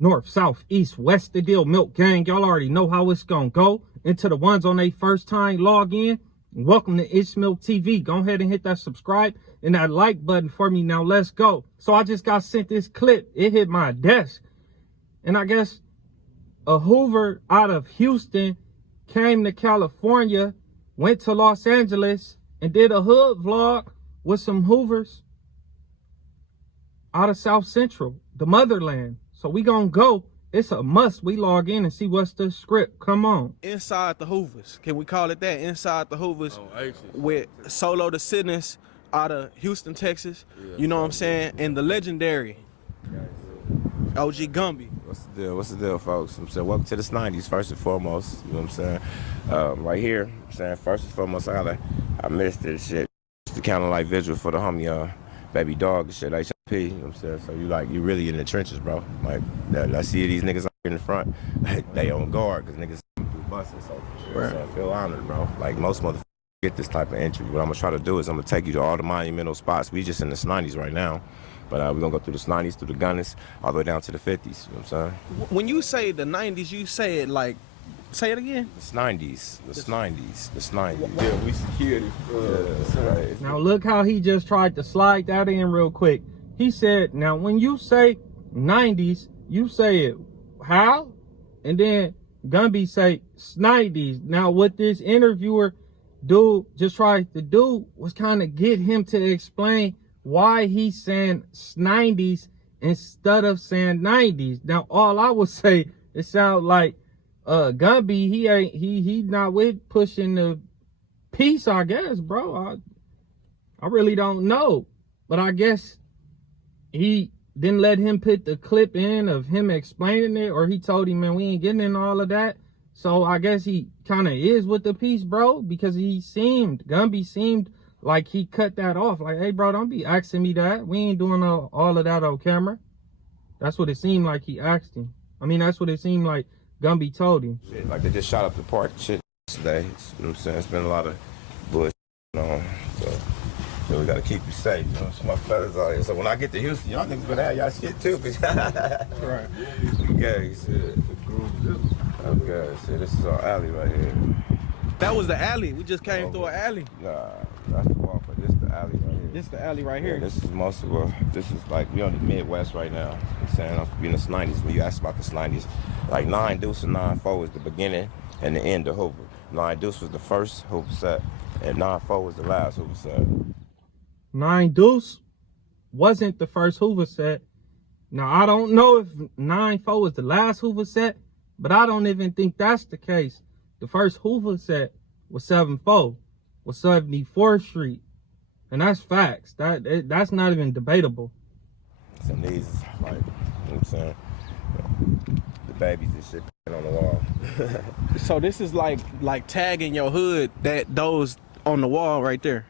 North, south, east, west, the deal, milk gang. Y'all already know how it's gonna go. And to the ones on their first time log in, welcome to It's Milk TV. Go ahead and hit that subscribe and that like button for me. Now let's go. So I just got sent this clip. It hit my desk. And I guess a Hoover out of Houston came to California, went to Los Angeles, and did a hood vlog with some Hoovers out of South Central, the motherland. So we gonna go. It's a must. We log in and see what's the script. Come on. Inside the Hoovers. Can we call it that? Inside the Hoovers with Solo the Sickness out of Houston, Texas. You know what I'm saying? And the legendary OG Gumby. What's the deal? What's the deal, folks? I'm saying welcome to this 90s, first and foremost. You know what I'm saying? Right here, I'm saying first and foremost, I missed this shit. It's the kind of like visual for the homie baby dog and shit, HP, you know what I'm saying? So you really in the trenches, bro. Like, I see these niggas out here in the front, they on guard, because niggas through buses, so I feel honored, bro. Like, most motherfuckers get this type of entry. What I'm gonna try to do is I'm gonna take you to all the monumental spots. We just in this 90s right now, but we're gonna go through this 90s, through the Gunners, all the way down to the 50s, you know what I'm saying? When you say the 90s, you say it like, say it again? It's 90s, the 90s, the 90s. Yeah, we security. Right. Now look how he just tried to slide that in real quick. He said, now when you say 90s, you say it how? And then Gumby say 90s. Now what this interviewer dude just tried to do was kind of get him to explain why he's saying 90s instead of saying 90s. Now all I would say, it sounds like Gumby, he not with pushing the peace, I guess, bro. I really don't know, but I guess he didn't let him put the clip in of him explaining it, or he told him, man, we ain't getting into all of that. So I guess he kind of is with the peace, bro, because Gumby seemed like he cut that off. Like, hey, bro, don't be asking me that. We ain't doing all of that on camera. That's what it seemed like he asked him. I mean, that's what it seemed like Gumby told him. Shit, like they just shot up the park shit today. You know what I'm saying? It's been a lot of bullshit going on. So we gotta keep you safe. You know, so my fellas out here. So when I get to Houston, y'all niggas gonna have y'all shit too. Right. Okay, shit. Okay, so this is our alley right here. That was the alley. We just came through an alley. Nah, that's the wall, but this is the alley right here. This is the alley right here. Yeah, this is most of this is like, we on the Midwest right now. I'm saying, I'm in the 90s. When you ask about this 90s, like 9 Deuce and 9-4 was the beginning and the end of Hoover. 9 Deuce was the first Hoover set, and 9-4 was the last Hoover set. 9 Deuce wasn't the first Hoover set. Now, I don't know if 9-4 was the last Hoover set, but I don't even think that's the case. The first Hoover set was 7-4, was 74th Street. And that's facts. That's not even debatable. So these, like, you know what I'm saying? The babies and shit on the wall. So this is like tagging your hood, those on the wall right there.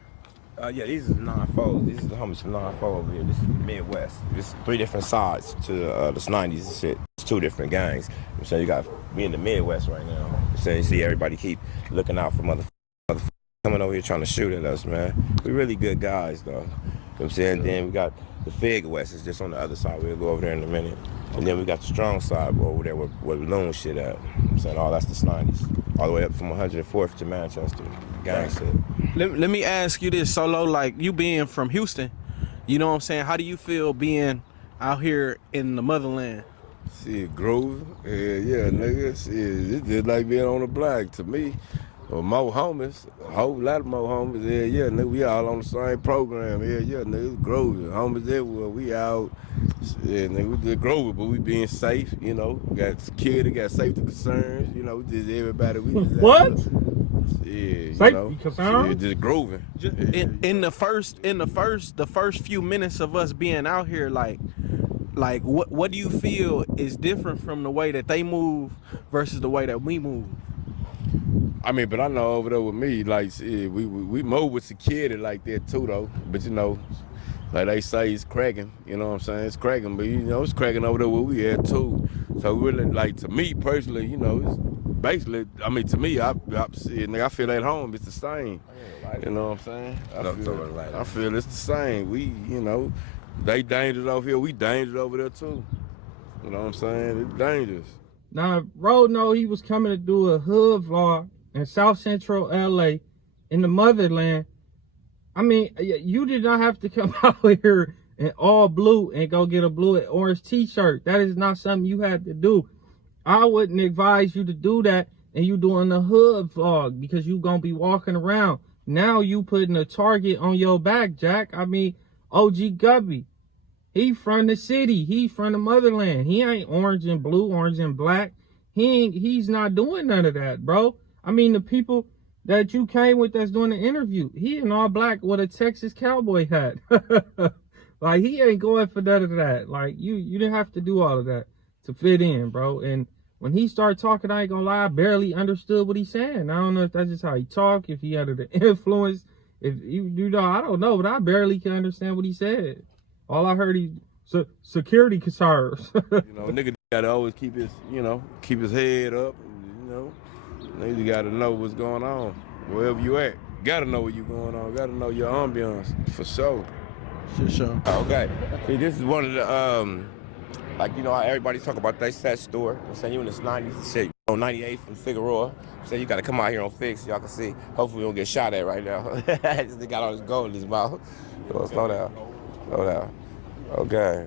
Yeah, these are the 9-4s. These are the homies from 9-4 over here. This is the Midwest. There's 3 different sides to this 90s and shit. It's 2 different gangs. So you got me in the Midwest right now. So you see everybody keep looking out for motherfuckers coming over here trying to shoot at us, man. We really good guys, though. You know what I'm saying? Then we got the Figueroa West. It's just on the other side. We'll go over there in a minute. And then we got the strong side over there where the loon shit at. You know what I'm saying? All that's the 90s. All the way up from 104th to Manchester. Gang shit. Let me ask you this, Solo, like you being from Houston, you know what I'm saying? How do you feel being out here in the motherland? Shit, groovy. Yeah, nigga. Shit, it's just like being on the block to me. More homies, a whole lot of more homies. Yeah, nigga, we all on the same program. Yeah, nigga, it's groovy. Homies everywhere. We out. Shit, nigga, we just groovy, but we being safe, you know. We got security, got safety concerns, you know. We just everybody. We just what? Yeah, safety concerns? Yeah, just grooving. In the first few minutes of us being out here, like what do you feel is different from the way that they move versus the way that we move? I mean, but I know over there with me, like, shit, we move with security like that too, though. But you know, like they say, it's cracking. You know what I'm saying? It's cracking, but you know, it's cracking over there where we at too. So really, like, to me personally, you know, it's basically, I mean, to me, I feel at home. It's the same. You know what I'm saying? I feel it's the same. We, you know, they dangerous over here. We dangerous over there too. You know what I'm saying? It's dangerous. Now, bro, know he was coming to do a hood vlog in South Central LA in the motherland. I mean, you did not have to come out here in all blue and go get a blue and orange t-shirt. That is not something you had to do. I wouldn't advise you to do that and you doing a hood vlog because you gonna be walking around. Now you putting a target on your back, Jack. I mean, OG Gumby. He from the city. He from the motherland. He ain't orange and blue, orange and black. He's not doing none of that, bro. I mean, the people that you came with that's doing the interview, he in all black with a Texas cowboy hat. Like, he ain't going for none of that. Like, you didn't have to do all of that to fit in, bro. And when he started talking, I ain't gonna lie, I barely understood what he's saying. I don't know if that's just how he talk, if he under the influence, if you know, I don't know, but I barely can understand what he said. All I heard, security concerns. You know, nigga gotta always keep his, you know, keep his head up. And, you know, nigga gotta know what's going on wherever you at. Gotta know where you going on. Gotta know your ambiance for sure. For sure. Okay. See, this is one of the like, you know how everybody talk about that set store. I'm saying you in the 90s, shit, on 98th and Figueroa. So you gotta come out here on Fix, y'all can see. Hopefully we don't get shot at right now. This nigga got all this gold in his mouth. So slow down. Slow down. Okay.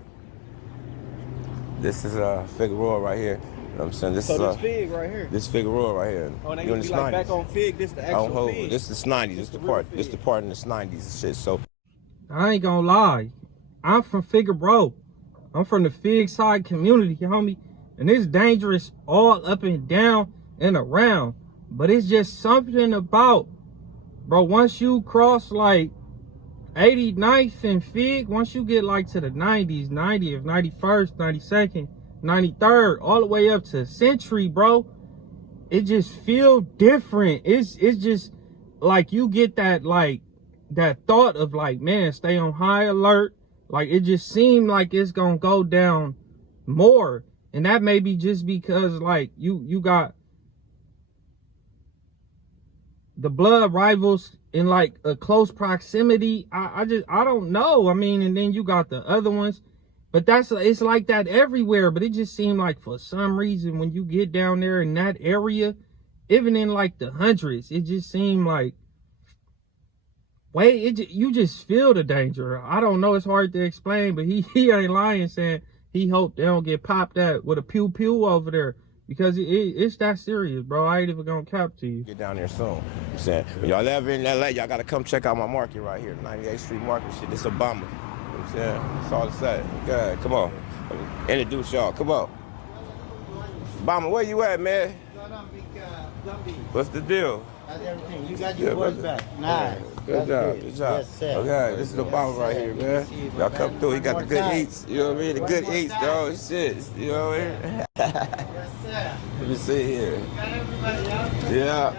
This is Figueroa right here. You know what I'm saying? This So is this Fig right here. this Figueroa right here. Oh, they You in used the to be like 90s. back on Fig, this the actual Hoover. Fig. This is the 90s. This the part. This the part in the 90s and shit. So I ain't gonna lie. I'm from Figueroa. I'm from the Fig side community, homie. And it's dangerous all up and down and around. But it's just something about, bro, once you cross like 89th and Fig, once you get like to the 90s, 90th, 91st, 92nd, 93rd, all the way up to Century, bro, it just feel different. It's just like you get that, like, that thought of like, man, stay on high alert. Like, it just seemed like it's gonna go down more. And that may be just because like you got the blood rivals in like a close proximity. I don't know. I mean, and then you got the other ones, but it's like that everywhere. But it just seemed like for some reason when you get down there in that area, even in like the hundreds, it just seemed like, you just feel the danger. I don't know, it's hard to explain, but he ain't lying saying he hope they don't get popped at with a pew pew over there, because it's that serious, bro. I ain't even gonna cap to you. get down there soon. You know what I'm saying? When y'all ever in LA, y'all gotta come check out my market right here, 98th Street Market. Shit, this Obama. You know what I'm saying? That's all to say. Good, come on. Introduce y'all. Come on. Obama, where you at, man? What's the deal? How's everything? You got your voice back. Nice. Good job. Good job. Yes, sir. Okay, this is the Obama right here, man. Y'all come through. He got the good eats. You know what I mean? The good eats, dog. Shit. You know what I mean? Yes, sir. Let me see here. Got everybody, y'all? Yeah.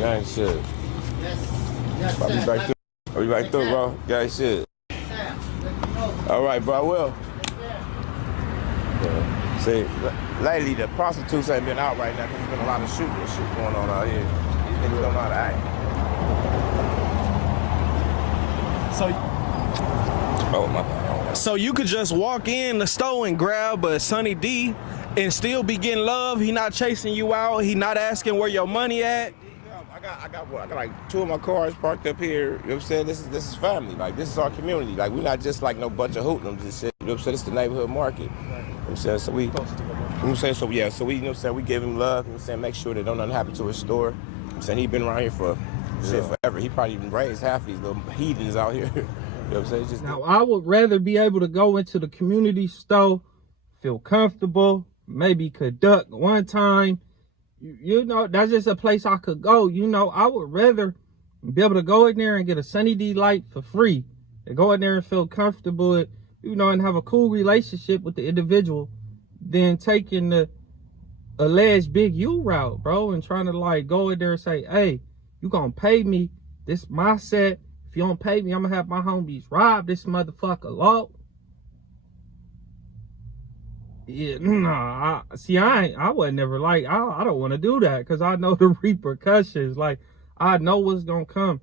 That's nice. Gang shit. Yes, yes, I'll be sir. back through. I'll be back through, bro. Gang shit. Yes, sir. Let me know. All right, bro. I will. Yes, sir. See, lately the prostitutes ain't been out right now because there's been a lot of shooting and shit going on out here. These niggas don't know how to act. So Oh, my God. So you could just walk in the store and grab a Sunny D and still be getting love. He not chasing you out. He not asking where your money at. I got like 2 of my cars parked up here. You know what I'm saying? This is family. Like, this is our community. Like, we're not just like no bunch of hoodlums and shit. You know what I'm saying? It's the neighborhood market. You know what I'm saying? So we, you know what I'm saying? So yeah, so we, you know what I'm saying? We give him love. You know what I'm saying? Make sure that don't nothing happen to his store. You know what I'm saying? He been around here for shit forever. He probably even raised half these little heathens out here. You know what I'm saying? It's just Now, I would rather be able to go into the community store, feel comfortable, maybe conduct one time. You know, that's just a place I could go. You know, I would rather be able to go in there and get a Sunny D light for free, and go in there and feel comfortable, you know, and have a cool relationship with the individual, than taking the alleged big U route, bro, and trying to like go in there and say, hey, you gonna pay me, this my set. If you don't pay me, I'm gonna have my homies rob this motherfucker lot. Yeah, nah, I wasn't never like, I don't want to do that, because I know the repercussions. Like, I know what's gonna come.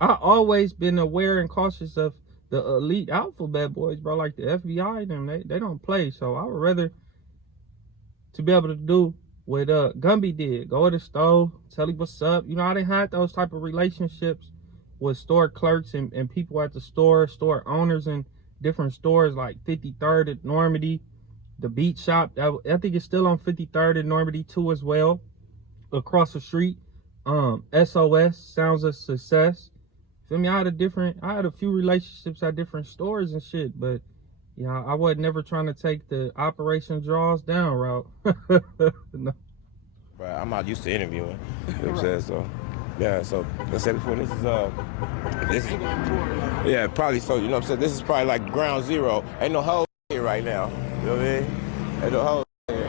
I always been aware and cautious of the elite alphabet boys, bro, like the FBI, them, they don't play. So I would rather to be able to do what Gumby did. Go to the store, tell him what's up. You know, I didn't have those type of relationships with store clerks and people at the store owners and different stores like 53rd at Normandy, the Beat Shop. I think it's still on 53rd at Normandy too as well. Across the street, SOS, Sounds of Success. Feel me? I had a few relationships at different stores and shit, but yeah, I wasn't never trying to take the Operation Draws Down route. No. But I'm not used to interviewing. You know what I'm saying? So yeah, so I said before, this is yeah, probably so, you know what I'm saying? This is probably like ground zero. Ain't no hoes here right now. You know what I mean? Ain't no hoes here.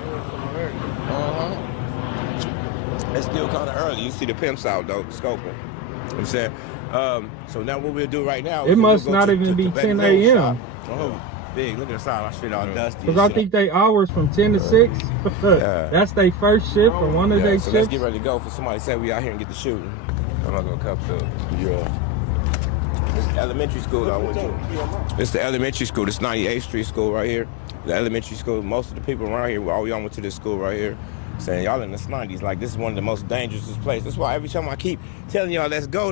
It's still kind of early. You see the pimps out though, scoping. You know what I'm saying? So now what we'll do right now it must not even be 10 a.m. Oh, big. Look at the side. My shit all dusty. Because I think they hours from 10 to 6. Yeah. That's their first shift or one of their so shifts. let's get ready to go for somebody to say we out here and get the shooting. I'm not going to come to yeah. This is the elementary school I went to. This is the elementary school. This 98th Street school right here. The elementary school. Most of the people around here, all y'all went to this school right here. Saying y'all in the 90s, like this is one of the most dangerous places. That's why every time I keep telling y'all, let's go,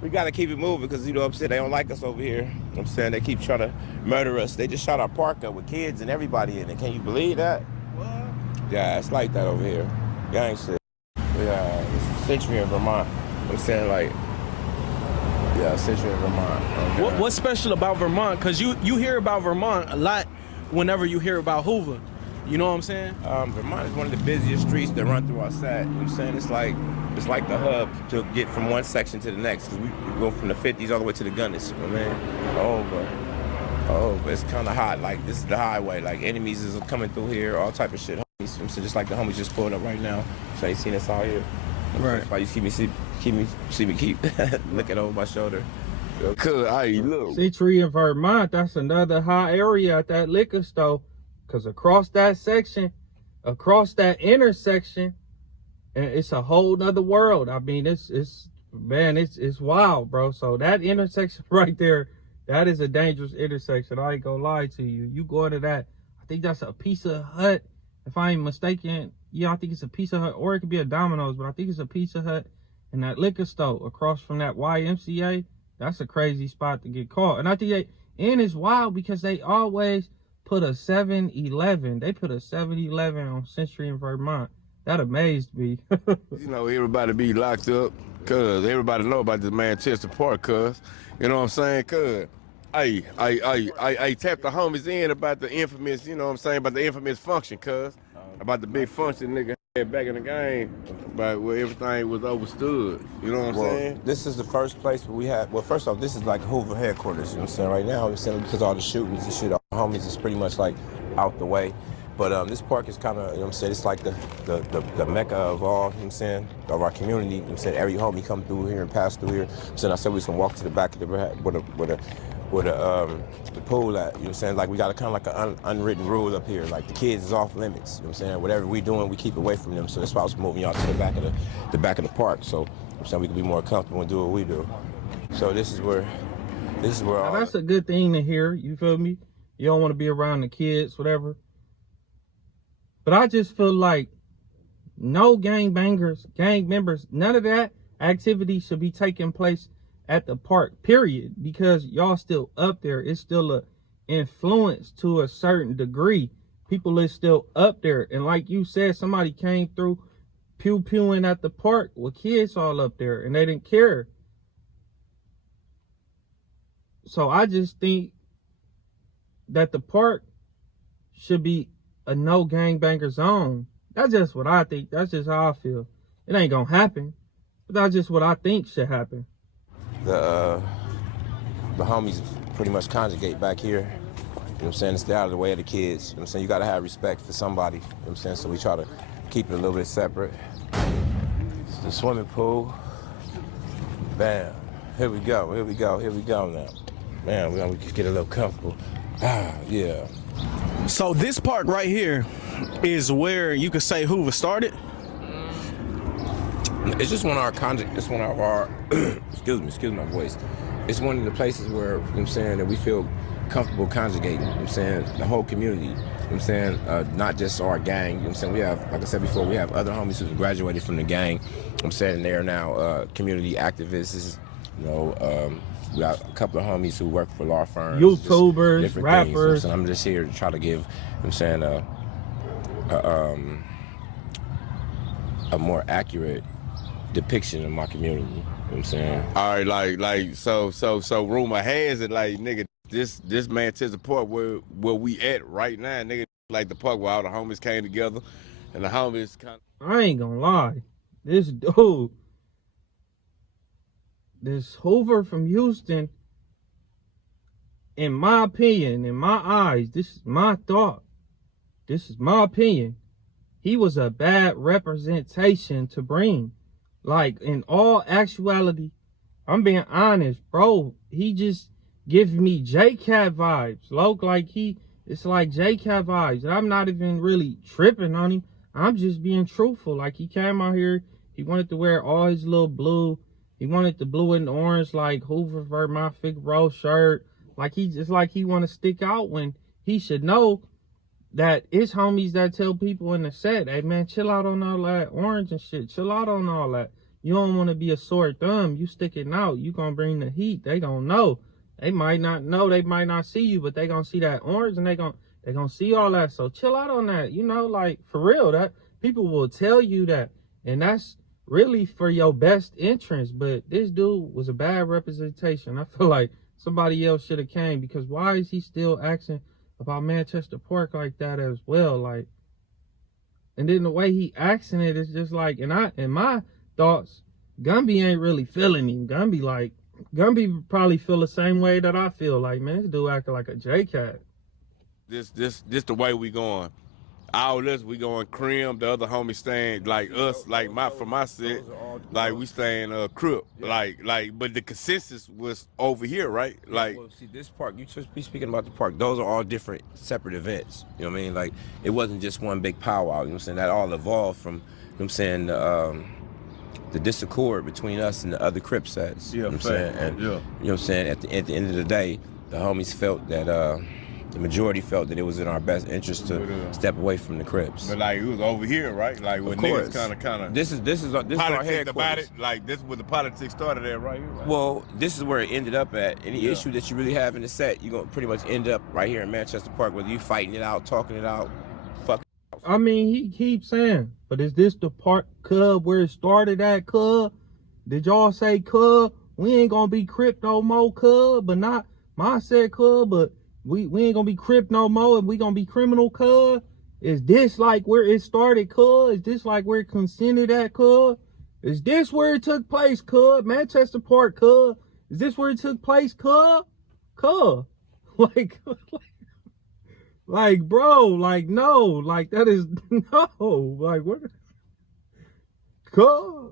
we gotta keep it moving because, you know what I'm saying, they don't like us over here. You know what I'm saying, they keep trying to murder us. They just shot our park up with kids and everybody in it. Can you believe that? What? Yeah, it's like that over here. Gang shit. Yeah, it's Century in Vermont. I'm saying, like, yeah, Century in Vermont. Okay. What's special about Vermont? Because you hear about Vermont a lot whenever you hear about Hoover. You know what I'm saying? Vermont is one of the busiest streets that run through our side. You know what I'm saying? It's like the hub to get from one section to the next. Cause we go from the 50s all the way to the Gunners. You know what I mean? But it's kind of hot. Like this is the highway. Like enemies is coming through here. All type of shit. Homies. So just like the homies just pulled up right now. So you seen us out here. Right. That's why you see me keep looking over my shoulder. Cause look. Century in Vermont. That's another hot area at that liquor store. Because across that section, across that intersection, and it's a whole nother world. I mean, it's wild, bro. So that intersection right there, that is a dangerous intersection. I ain't gonna lie to you. You go into that, I think that's a Pizza Hut. If I ain't mistaken, yeah, I think it's a Pizza Hut, or it could be a Domino's, but I think it's a Pizza Hut. And that liquor store across from that YMCA, that's a crazy spot to get caught. And I think it's wild because they always put a 7-Eleven. They put a 7-Eleven on Century in Vermont. That amazed me. You know, everybody be locked up because everybody know about this Manchester Park, cuz. You know what I'm saying? Cuz I tapped the homies in about the infamous, you know what I'm saying, about the infamous function, cuz. About the big function nigga had back in the game, about where everything was overstood. You know what I'm saying? This is the first place where we had, well, first off, this is like Hoover headquarters, you know what I'm saying? Right now, I'm saying because all the shootings and shit, our homies is pretty much like out the way. But this park is kind of, you know what I'm saying, it's like the mecca of all, you know what I'm saying, of our community. You know what I'm saying, every homie come through here and pass through here. So I said we was gonna walk to the back of the where the pool at, you know what I'm saying? Like we got a kind of like an unwritten rule up here, like the kids is off limits, you know what I'm saying? Whatever we doing, we keep away from them. So that's why I was moving y'all to the back of the park. So you know what I'm saying, we can be more comfortable and do what we do. So this is where now, that's a good thing to hear, you feel me? You don't want to be around the kids, whatever. But I just feel like no gang members, none of that activity should be taking place at the park, period, because y'all still up there. It's still a influence to a certain degree. People is still up there. And like you said, somebody came through pew-pewing at the park with kids all up there and they didn't care. So I just think that the park should be a no gangbanger zone. That's just what I think. That's just how I feel. It ain't gonna happen, but that's just what I think should happen. The homies pretty much conjugate back here. You know what I'm saying? Stay out of the way of the kids. You know what I'm saying? You gotta have respect for somebody. You know what I'm saying? So we try to keep it a little bit separate. It's the swimming pool. Bam. Here we go now. Man, we can get a little comfortable. Yeah. So this park right here is where you could say Hoover started? It's just one of our excuse my voice. It's one of the places where, you know what I'm saying, that we feel comfortable conjugating, you know what I'm saying, the whole community, you know what I'm saying, not just our gang, you know what I'm saying, we have, like I said before, we have other homies who graduated from the gang, you know what I'm saying, and they are now community activists, you know, we got a couple of homies who work for law firms, YouTubers, different rappers. things, you know what I'm saying? I'm just here to try to give, you know what I'm saying, a more accurate depiction of my community. You know what I'm saying? All right, so rumor has it, like, nigga, this Manchester Park where we at right now, nigga, like the park where all the homies came together, and the homies kind of. I ain't gonna lie. This dude, this Hoover from Houston, in my opinion, in my eyes, this is my thought. This is my opinion. He was a bad representation to bring. Like, in all actuality, I'm being honest, bro. He just gives me J-Cat vibes. Like it's like J-Cat vibes. And I'm not even really tripping on him. I'm just being truthful. Like, he came out here, he wanted to wear all his little blue. He wanted the blue and orange, like Hoover, Vermont, Figueroa shirt. Like, he just like he want to stick out when he should know that it's homies that tell people in the set, hey man, chill out on all that orange and shit. Chill out on all that. You don't want to be a sore thumb. You sticking out. You gonna bring the heat. They gonna know. They might not know. They might not see you, but they gonna see that orange and they gonna see all that. So chill out on that. You know, like, for real, that people will tell you that. And that's really for your best interest. But this dude was a bad representation. I feel like somebody else should have came, because why is he still asking about Manchester Park like that as well? Like, and then the way he acting it is just like, in my thoughts, Gumby ain't really feeling him. Gumby probably feel the same way that I feel. Like, man, this dude acting like a J-Cat. This the way we going. All this, we going Crim, the other homies staying, like us, like for my set, like we staying Crip, like, but the consensus was over here, right? Like, well, see, this park, you just be speaking about the park, those are all different separate events, you know what I mean? Like, it wasn't just one big powwow, you know what I'm saying? That all evolved from, you know what I'm saying, the disaccord between us and the other Crip sets, you know what I'm saying? And, you know what I'm saying, at the end of the day, the homies felt that, the majority felt that it was in our best interest to step away from the Crips. But like, it was over here, right? Like, when niggas kind of. This is our headquarters. About it, like, this is where the politics started at, right here. Right? Well, this is where it ended up at. Any issue that you really have in the set, you're gonna pretty much end up right here in Manchester Park, whether you fighting it out, talking it out, fuck. I mean, he keeps saying, but is this the park, cub, where it started at, cub? Did y'all say, cub, we ain't gonna be Crip no more, cub, but not my said, cub, but we ain't gonna be Crip no more, and we gonna be criminal, cuz? Is this like where it started, cuz? Is this like where it consented at, cuz? Is this where it took place, cuz? Manchester Park, cuz? Is this where it took place, cuz? Cuz? Like, bro, like, no, like, that is, no, like, what? Cuz?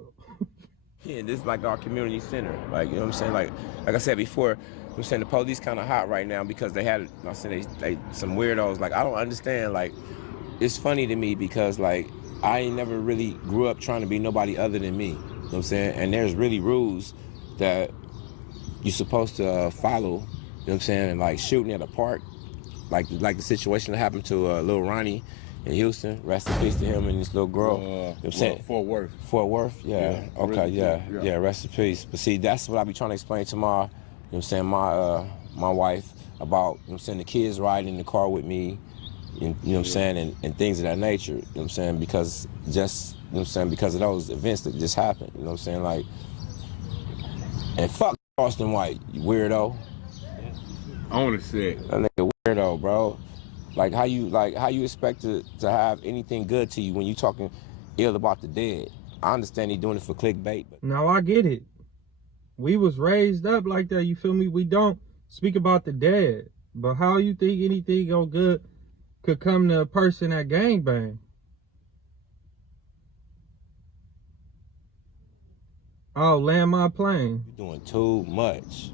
Yeah, this is like our community center. Like, you know what I'm saying? Like I said before, I'm saying the police kind of hot right now because they had, I said, they some weirdos. Like, I don't understand. Like, it's funny to me because, like, I ain't never really grew up trying to be nobody other than me. You know what I'm saying? And there's really rules that you're supposed to follow. You know what I'm saying? And like shooting at a park, like the situation that happened to Lil Ronnie in Houston. Rest in peace to him and this little girl. You know what I'm saying? Fort Worth. Fort Worth? Yeah. Okay, really, yeah, rest in peace. But see, that's what I be trying to explain to my, you know what I'm saying, my wife about, you know what I'm saying, the kids riding in the car with me, and, you know what I'm saying, and things of that nature, you know what I'm saying, because just, you know what I'm saying, because of those events that just happened, you know what I'm saying, like, and fuck Austin White, you weirdo. On the set. That nigga weirdo, bro. Like, how you expect to have anything good to you when you talking ill about the dead? I understand he doing it for clickbait. But now I get it. We was raised up like that, you feel me? We don't speak about the dead. But how you think anything good could come to a person that gangbang? I'll land my plane. you're doing too much.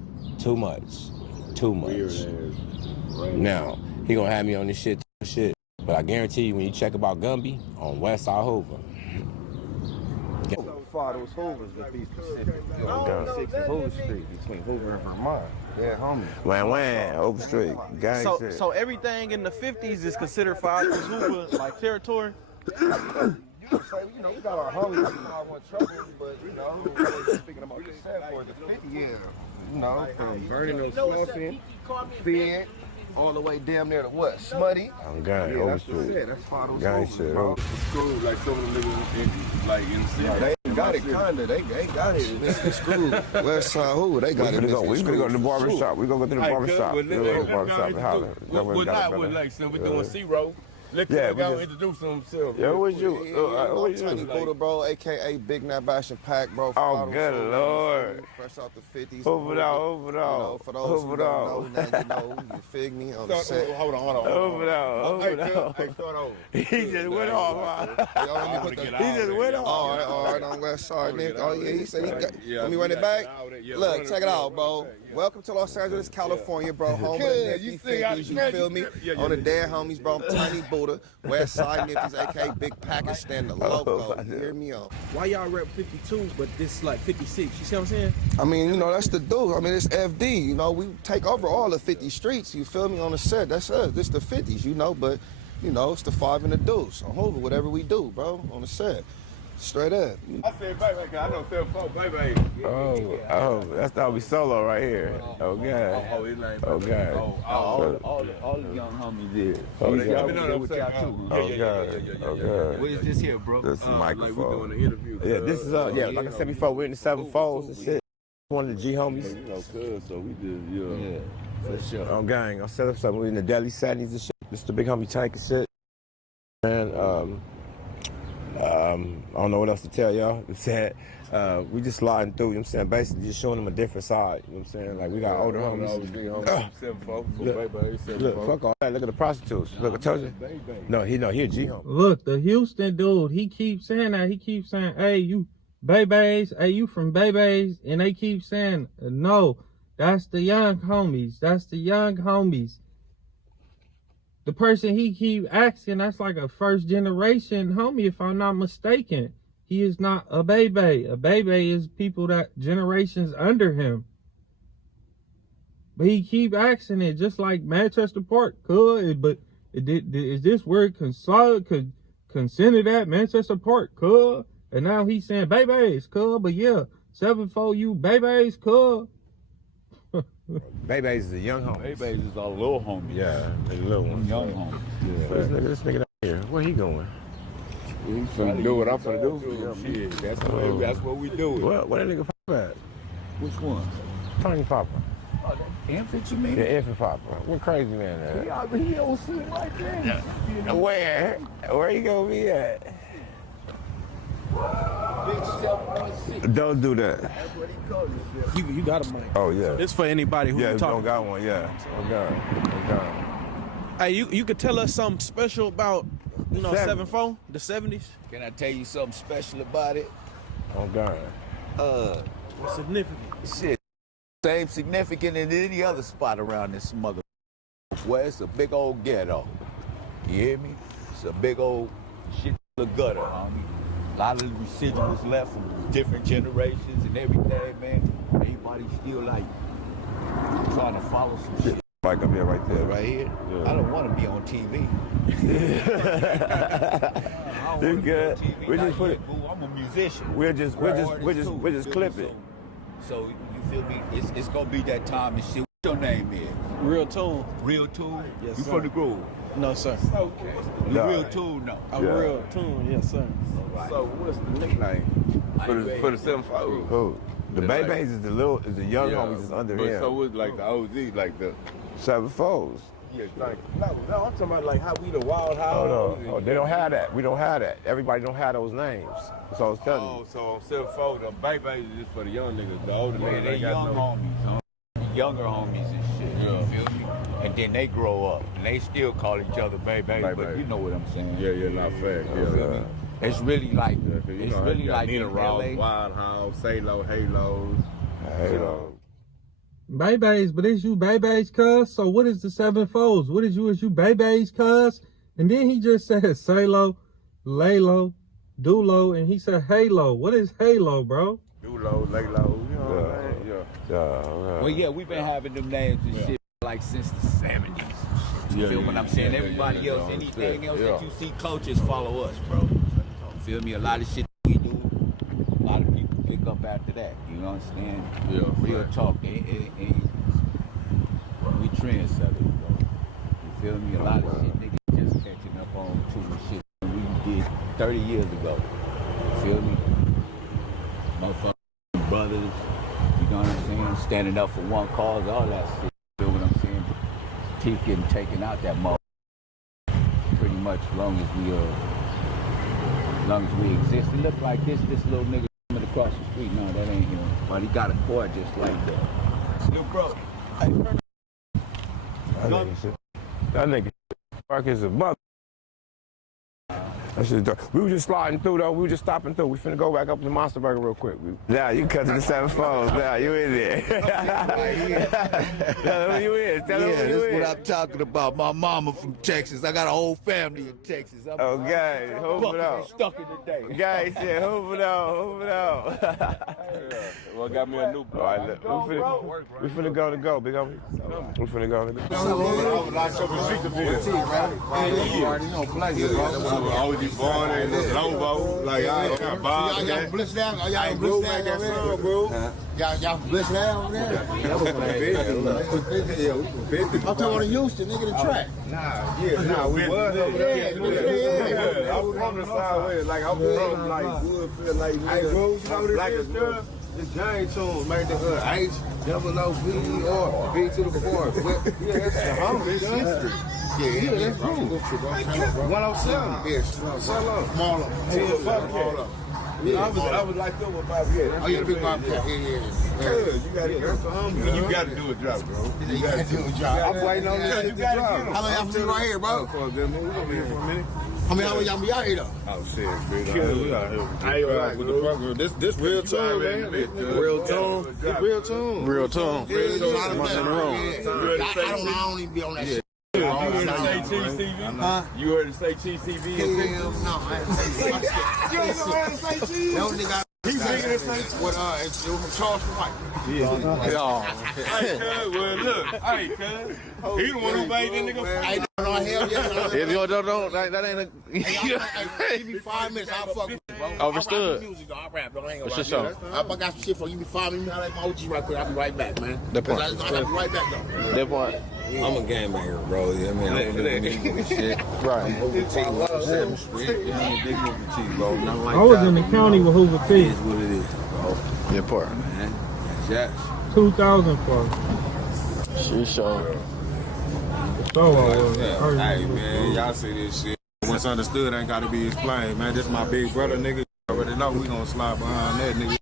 Now, he gonna have me on this shit, but I guarantee you when you check about Gumby, on West Side Hoover. father was Hoover's, to be specific. Okay. 6 and Hoover Street, between Hoover and Vermont. Yeah, homie. Wham, Hoover Street, gang shit. So everything in the 50s is considered Father's Hoover like territory. You can say, you know, we got our homies who I want trouble, but you know, we're speaking about the set for the 50, yeah. You know, from burning those slossing, fed, all the way damn near to what? Smutty. I'm gang, Yeah, Hoover that's the Street. set. That's Father's Gang Hoover, shit, bro. Hoover. It's cool, like some of the niggas like in the city. Yeah, they ain't got it, kinda. They got it in this school. West Side Hoover, they got it. We finna go to the barbershop. We gonna go to the Hey, barbershop. cuz, We gonna go to the barbershop and holler. We're not with like we doing zero. Let Yeah, go we introduce himself. Yeah, who was you? Who was Tiny you? Buddha, bro, aka Big Nat Bash and Pack, bro. Oh, good Lord. Fresh out the 50s. Hoover it out, You know, for those who Hoover it don't out. know, now you know, you fig me on the set. Hold on. Hoover it out, Hoover it out. Hey, start over. He just went off. He just went off. All right, on West Side, Nick. Oh, yeah, he said he got. Yeah, Let me run it back. yeah, Look, run check it out, bro. Welcome to Los Angeles, California, bro. Home of the Good, nifty you see, I- 50s, you feel me? Yeah, On the dead homies, bro. I'm Tiny Buddha, West Side Nifties, aka Big Pakistan, the logo. You hear me out? Why y'all rep 52, but this is like 56? You see what I'm saying? I mean, you know, that's the dude. I mean, it's FD. You know, we take over all the 50 streets. You feel me? On the set, that's us. This the 50s, you know. But you know, it's the 5 and the deuce on Hoover. Whatever we do, bro, on the set, straight up. I said, baby, I know 7-4, baby. Oh, that's how we solo right here. Okay. Okay. All the young homies did. Okay. What is this here, bro? This is Like we microphone. doing an interview. Yeah, this is like I said before, we're in the 7 folds and shit. One of the G homies. You know, cuz, so we just, Yeah, for sure. I'm gang. I'll set up something. We're in the deli settings and shit. This is the big homie tank and shit. And I don't know what else to tell y'all. It's that we just sliding through, you know what I'm saying? Basically just showing them a different side, you know what I'm saying? Like we got older homies. 7-4, Look, fuck all that. Look at the prostitutes. Look, I told you. No, he a G homie. Look, the Houston dude, he keeps saying that. He keeps saying, hey, you Babies, hey, you from Babies? And they keep saying, no, that's the young homies. That's the young homies. The person he keep asking, that's like a first generation homie, if I'm not mistaken. He is not a baby. A baby is people that generations under him. But he keep asking it, just like Manchester Park could, but is this word consented at Manchester Park could? And now he's saying babies could, but yeah, 7-4 you babies could. Babies is a young homie. Babies is our little homies. Yeah, they little Them ones. young homies. Yeah. This nigga down here, where he going? We finna do what I'm finna do. Shit, that's what we do. What that nigga pop at? Which one? Tiny Papa. Oh, that infant you mean? The infant Papa. What crazy man that? He don't see right there. Yeah. Where you gonna be at? Don't do that. That's what he calls himself. You got a mic. Oh yeah. It's for anybody who Yeah, you if you don't talking. got one, yeah. Okay. Hey, you could tell us something special about, you know, 70s. 7-4, the 70s? Can I tell you something special about it? Okay. What's significant? Shit, same significant in any other spot around this mother. Where it's a big old ghetto. You hear me? It's a big old shit gutter, homie. A lot of residuals left from different generations and everything, man. Everybody still like trying to follow some shit. Like up here, right there. Right here, I don't want to be on TV. You good? We just put it. I'm a musician. We're just clip it. So you feel me? It's gonna be that time and shit. What's your name is? Real tune? Real Tune? Yes, You sir. from the Grove? No, sir. You Nah. Real Tune, no. A Yeah. real tune, yes, sir. So what's the nickname for the 7-4? Who? The babies is the young homies is under but him. So it's like the OG, like the 7-4s. yeah, like no, I'm talking about like how we the Wild Oh House. no, they don't have that. We don't have that. Everybody don't have those names. So I was telling you. Oh, so on 7-4, the baby is just for the young niggas. The older Yeah, niggas they ain't got young no. homies, huh? Younger homies and shit. Yeah. You feel me? And then they grow up and they still call each other baby, but Baby. you know what I'm saying. Yeah, not fact. You feel me? It's really like Yeah, 'cause you it's know, really you got like Nina in Ross, LA. Wild House, Halo, Halos. Halo. Babies, but it's you babies, cuz. So what is the 7-4s? What is you babies, cuz? And then he just said Salo, Lalo, Dulo, and he said Halo. What is Halo, bro? Do low, lay low, you know what I'm saying? Yeah. Well, yeah, we've been having them names and shit like since the 70s. You feel what I'm saying? Everybody else, anything else that you see coaches follow us, bro. You feel me? A lot of shit we do, a lot of people pick up after that. You know what I'm saying? Yeah. Real talk. And we trendsetters, bro. You feel me? A lot of shit niggas just catching up on to the shit we did 30 years ago. You feel me? Motherfucking brothers, you know what I'm saying? Standing up for one cause, all that shit. You feel what I'm saying? Teeth getting taken out that mother. Pretty much as long as we exist. It look like this little nigga coming across the street. No, that ain't him. But he got a cord just like that. Little bro. Hey, That nigga fuck is a mother. We were just sliding through though. We were just stopping through. We finna go back up to Monster Burger real quick. Now you cut to the 7 phones. Now you in there. Tell them who you is. Tell them who you that's is. what I'm talking about. My mama from Texas. I got a whole family in Texas. I'm Okay, Hoover though. stuck in the day. Guy said Hoover though. Well, got me a new boy. All right, look, we finna go to go, big homie. We finna go to go. I would like some always be born in the longbow. Like, I got Bob. Y'all bliss down? Y'all bliss down over there? Y'all bliss down over there? I'm talking about Houston, nigga, the track. Nah, we was over there. Yeah. I was from the side, like, I was from, like, Woodfield, like, nigga. Black as well. The giant tunes, man, the H, double O, B, or B to the 4. Yeah, that's the homie. Yeah, that's cool. 107. Yes. Smaller. I was like that with Bobby. Oh, yeah, big Bobby. Yeah. You got it. That's the homie. You got to do a drop, bro. You got to do a drop. I'm waiting on this to drop. How long y'all been right here, bro? We're going to be here for a minute. How many y'all be out here, though? Oh, shit, man. We out here. I ain't right with the program. This real tune, man. Real tune. Real tune. Real tune. I don't even be on that shit. You heard him say Cheese TV? Huh? You heard him say Cheese TV? Hell no, I haven't say Cheese. You ain't know how to say Cheese? No, nigga. He's singing it with it's from Charles White. Yeah. Hey, cuz, well, look. Hey, cuz. He the one who made that nigga. Hey, no, hell yes. If you don't, that ain't a. Give me 5 minutes, I'll fuck with you, bro. Overstood. I'll rap, though. I ain't gonna rap. I got some shit for you. Give me 5 minutes. I like my OG right quick. I'll be right back, man. That part. I'll be right back, though. That part. I'm a game banger, bro. I mean, I don't live with shit. Right. I'm Hoover T. Hoover Street. You know, big Hoover T, bro. Like I was in the county with Hoover T. It is what it is, bro. That part, man. Yes. 2004. She sure. So I was. Hey, man, y'all see this shit. Once understood, ain't got to be explained, man. This my big brother, nigga. You already know we gonna slide behind that, nigga.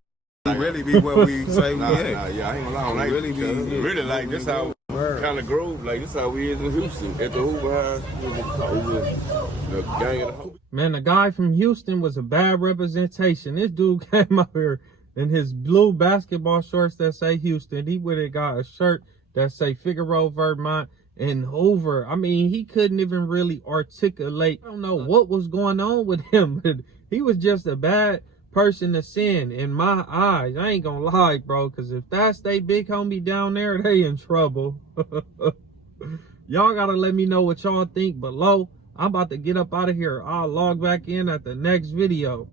We really be what we say we at. Yeah, I ain't gonna lie. Really be. Really, like, this how kind of groove. Like, this how we is in Houston. At the Hoover the gang of the Hoover. Man, the guy from Houston was a bad representation. This dude came out here in his blue basketball shorts that say Houston. He would have got a shirt that say Figueroa, Vermont, and Hoover. I mean, he couldn't even really articulate. I don't know what was going on with him, but he was just a bad person to send in my eyes. I ain't gonna lie, bro, because if that's they big homie down there, they in trouble. Y'all gotta let me know what y'all think below. I'm about to get up out of here. I'll log back in at the next video.